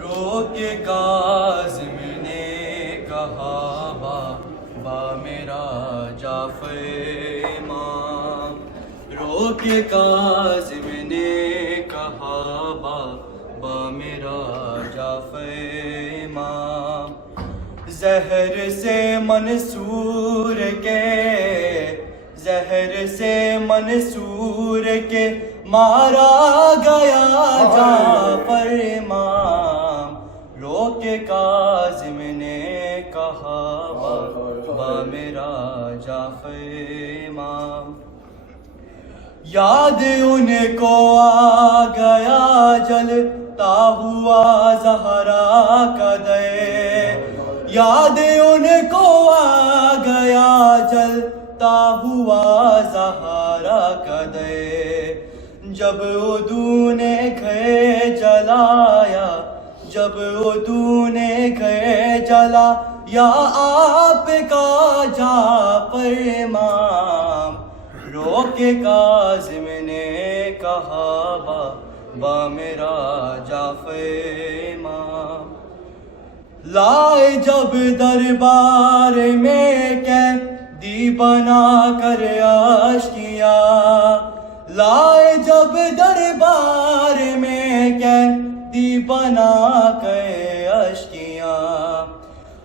رو کے کاظم نے کہا با میرا جعفر امام، رو کے کاظم نے کہا با میرا جعفر امام، زہر سے منصور کے مارا گیا جعفر امام، رو کے کاظم نے کہا با میرا جعفر امام، یاد ان کو آ گیا جلتا ہوا زہرا کا دے، یاد ان کو آ گیا جلتا ہوا زہرا کا دے، جب عدو نے گھر جلایا، جب عدو نے گھر جلایا آپ کا جعفر امام، رو کے کاظم نے کہا با میرا جعفر امام، لائے جب دربار میں قیدی بنا کر آشکیا، لائے جب دربار میں قیدی بنا کر آشکیا،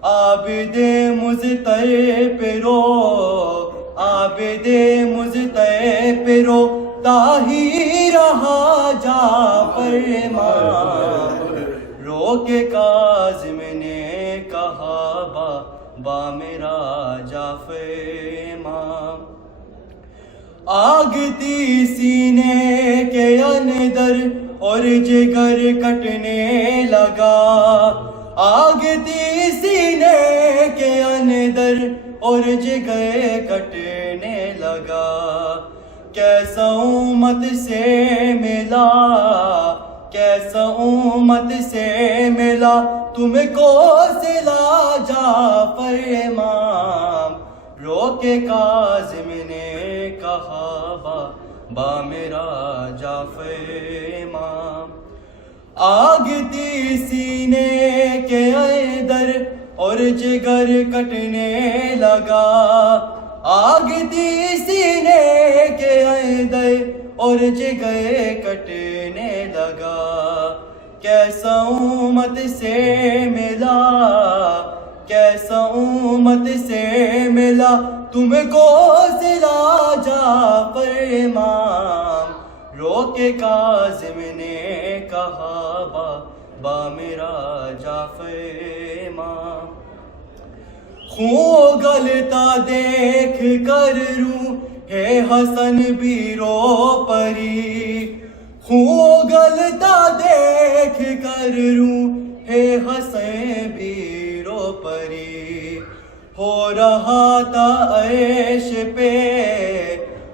عابد مضطرب رو، عابد مضطرب رو تاہی رہا جعفر امام، رو کے کاظم نے کہا با میرا جعفر امام، آگ تھی سینے کے اندر اور جگر کٹنے لگا، آگ تھی سینے کے اندر اور جگر کٹنے لگا، کیسا امت سے ملا، کیسا امت سے ملا تم کو صلہ جعفر امام، رو کے کاظم نے کہا با میرا جعفر امام، آگ تھی سینے کے اندر اور جگر کٹنے لگا، آگ تھی سینے کے اندر اور جگر کٹنے لگا، کیسا امت سے ملا، کیسا امت سے ملا تم کو صلہ جعفر امام، رو کے کاظم نے کہا با میرا جعفر امام، خون گلتا دیکھ کر روح ہے حسن بھی رو پری، خون گلتا دیکھ کر روح ہے حسن بھی رو پری، ہو رہا تھا عیش پہ،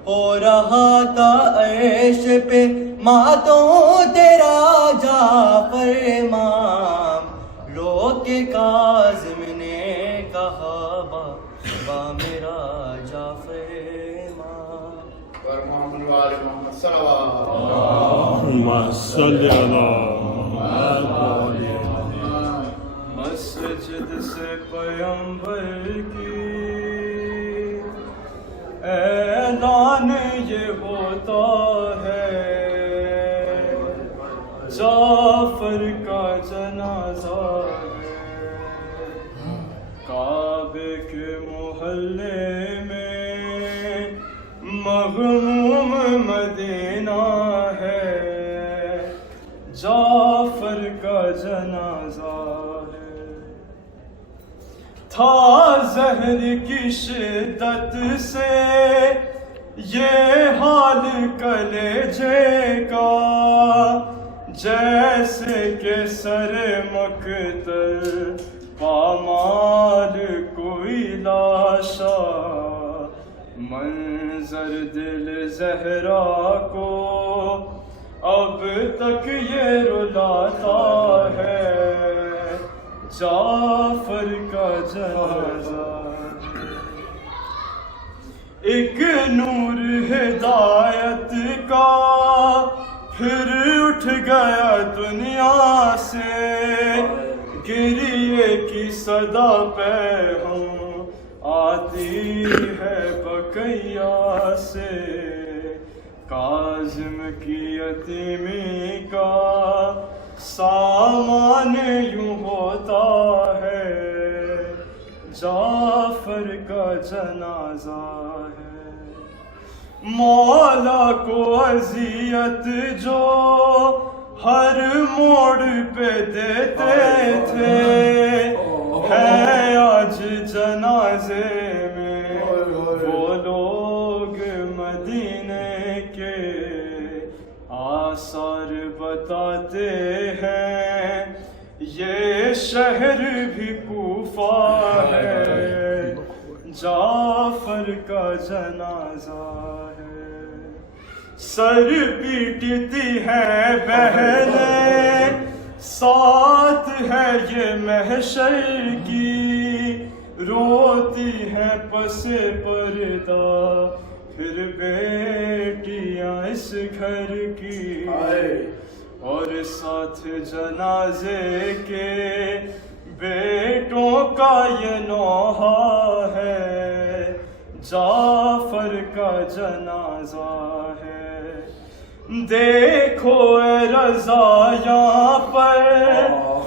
ہو رہا تھا عیش پہ ماتوں تیرا جعفر امام، رو کے کاظم نے کہا با میرا جعفر امام، محمد وآل محمد صلوات اللہم صلی علی محمد، مسجد سے پیغمبر کی اعلان یہ ہوتا ہے، جعفر کا جنازہ ہے، کعبے کے محلے میں مغموم مدینہ ہے، جعفر کا جنازہ ہے، تھا زہر کی شدت سے یہ حال کلیجے کا، جیسے کہ سر مقتل پامال کوئی لاشا، منظر دل زہرا کو اب تک یہ رلاتا ہے، جعفر کا جنازہ، ایک نور ہدایت کا گیا دنیا سے، گریے کی صدا پہ ہوں آتی ہے بقیا سے، کاظم کی یتیمی کا سامان یوں ہوتا ہے، جعفر کا جنازہ ہے۔ مولا کو اذیت جو ہر موڑ پہ دیتے تھے، ہے آج جنازے میں وہ لوگ مدینے کے، آثار بتاتے ہیں یہ شہر بھی کوفہ ہے، جعفر کا جنازہ ہے۔ سر پیٹتی ہے بہنیں، ساتھ ہے یہ محشر کی، روتی ہے پس پردہ پھر بیٹیاں اس گھر کی، اور ساتھ جنازے کے بیٹوں کا یہ نوحہ ہے، جعفر کا جنازہ ہے۔ دیکھو اے رضا یہاں پر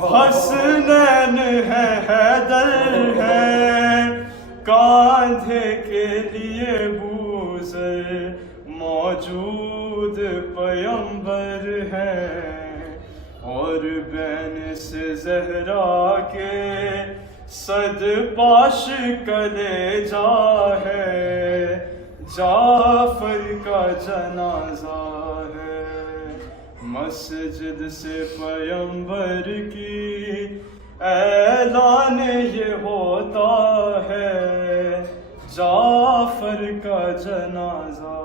حسنین ہے، حیدر ہے، کاندھے کے لیے بوذر موجود پیمبر ہے، اور بین سے زہرا کے صد پاش کلیجہ ہے، جعفر کا جنازہ ہے۔ مسجد سے پیمبر کی اعلان یہ ہوتا ہے، جعفر کا جنازہ ہے۔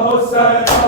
Hussein,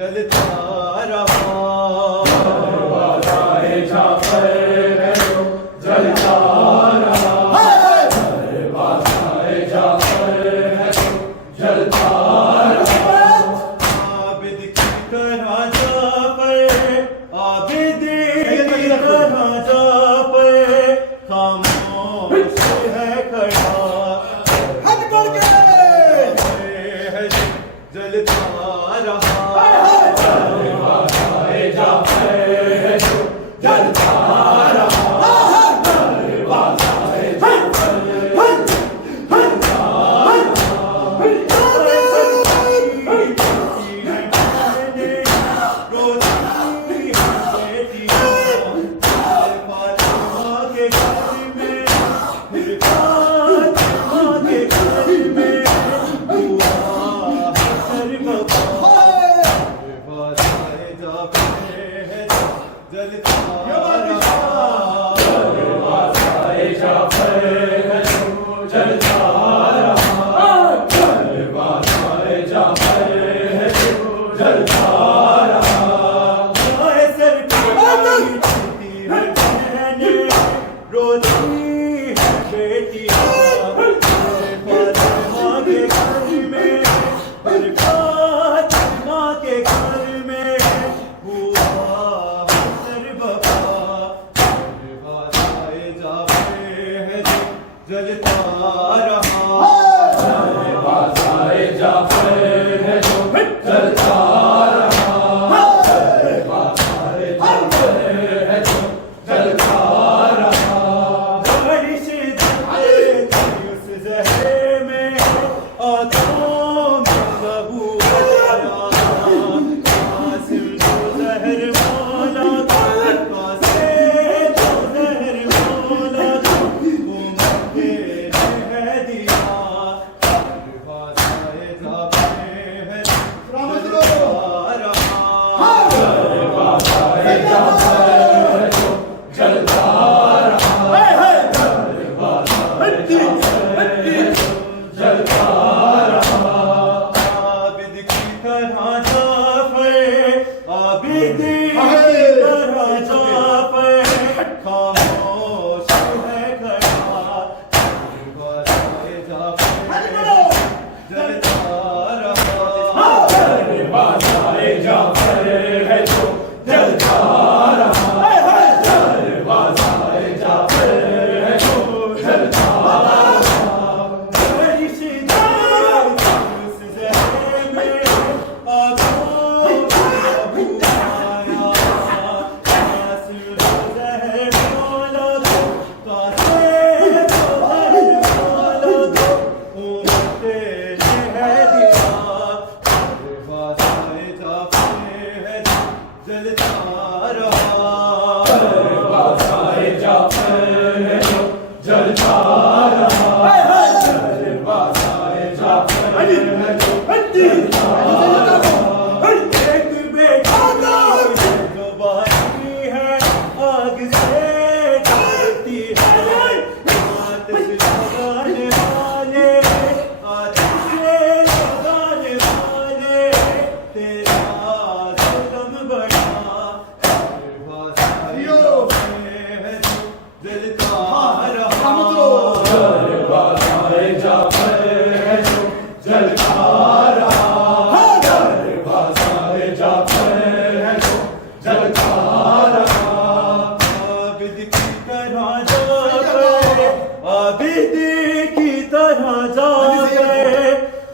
جلتا رہا دروازہ جعفر ہے جو جلتا رہا دروازہ جعفر ہے جو جلتا رہا عابد کی طرح جعفر عابد کی طرح جعفر خاموش ہے کھڑا جلتا رہا دروازہ جعفر ہے جو جلتا رہا دروازہ جعفر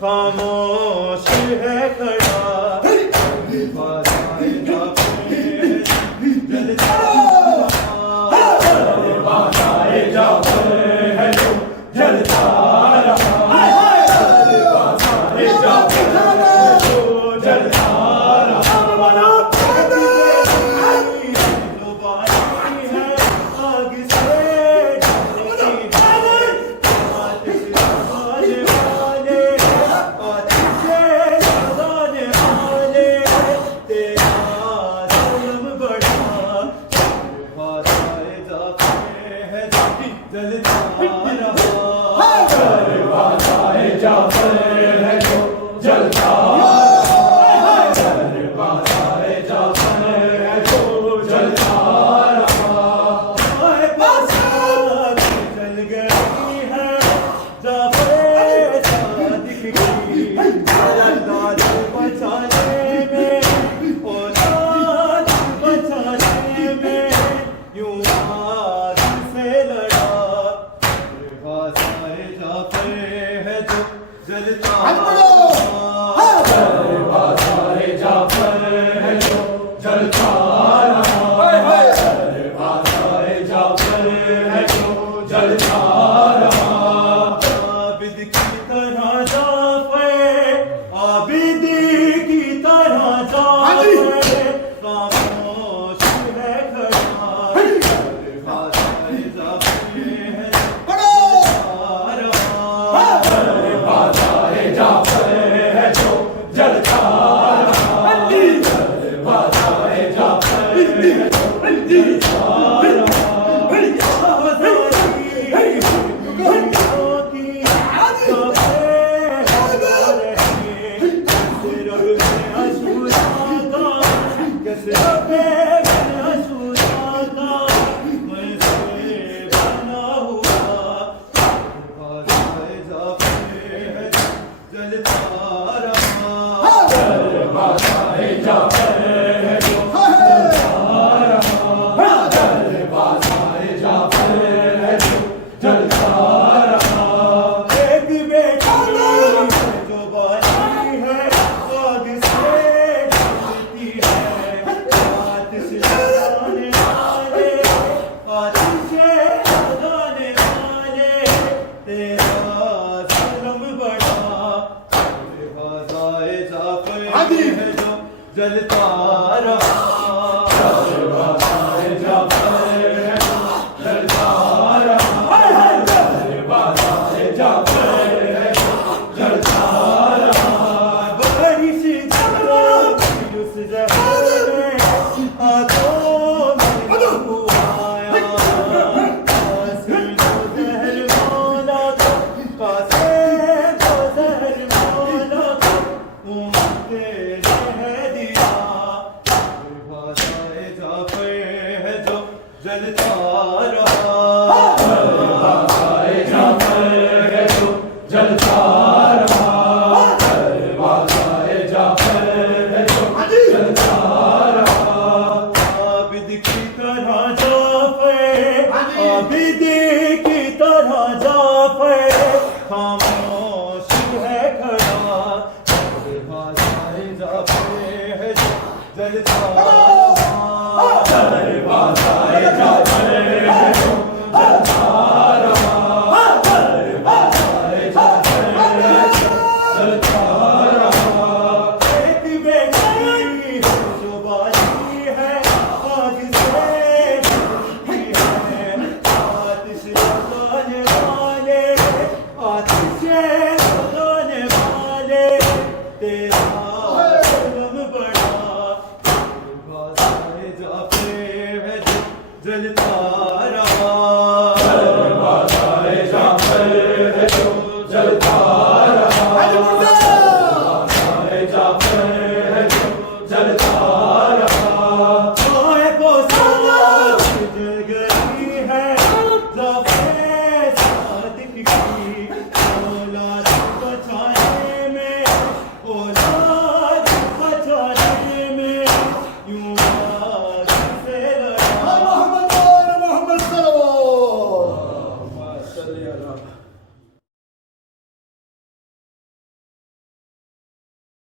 خاموش ہے کھڑا جعفر ہے جو جلتا جلتا دروازہ جعفر ہے جو جلتا رہا دروازہ جعفر ہے جو جلتا رہا عابد کی طرح جعفر عابد کی طرح جعفر خاموش ہے کھڑا دروازہ جعفر ہے دروازہ جعفر ہے جو جلتا رہا دروازہ جعفر ہے جو جلتا جلتا رہا دروازہ جعفر ہے جو جلتا رہا دروازہ جعفر ہے جو جلتا رہا بارش اس زہر میں آنکھوں میں لہو آیا قاسم کو زہر مولا قاسم کو زہر مولا امتے جلتا رہا دروازہ جعفر ہے جو جلتا